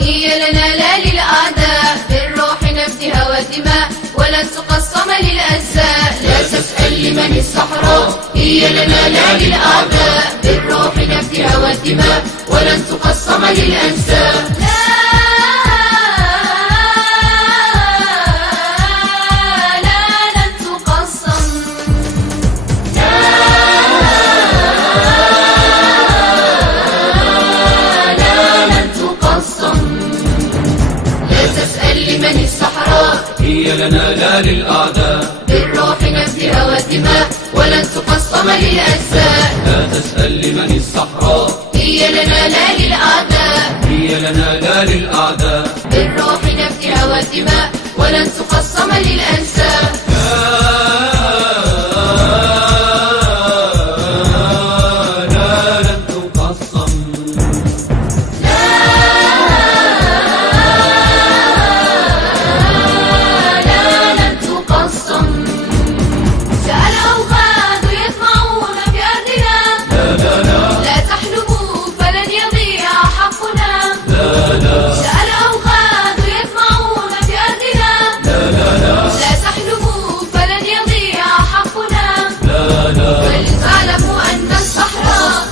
هي لنا لا للأعداء، بالروح نفدها والدماء ولن تقسم للأجزاء. لا تسأل لمن الصحراء، هي لنا لا للأعداء، بالروح نفدها والدماء ولن تقسم للأجزاء. لمن الصحراء، هي لنا لا للأعداء، بالروح نفدها والدماء ولن تقسم للأجزاء. لا تسأل لمن الصحراء، هي لنا لا للأعداء، هي لنا لا للأعداء، بالروح نفدها والدماء ولن تقسم للأجزاء.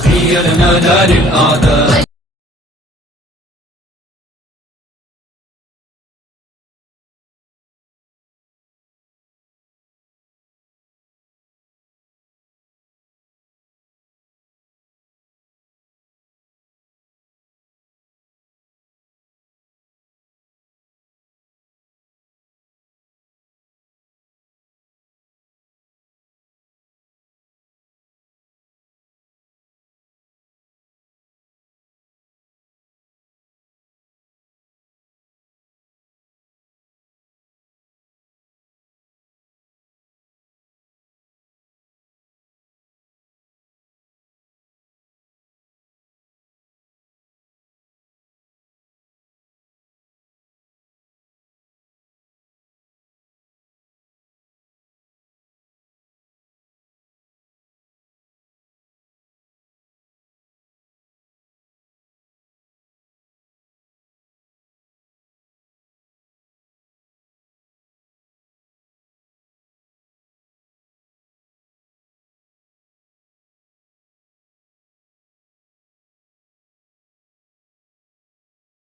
هي لنا لا للأعداء،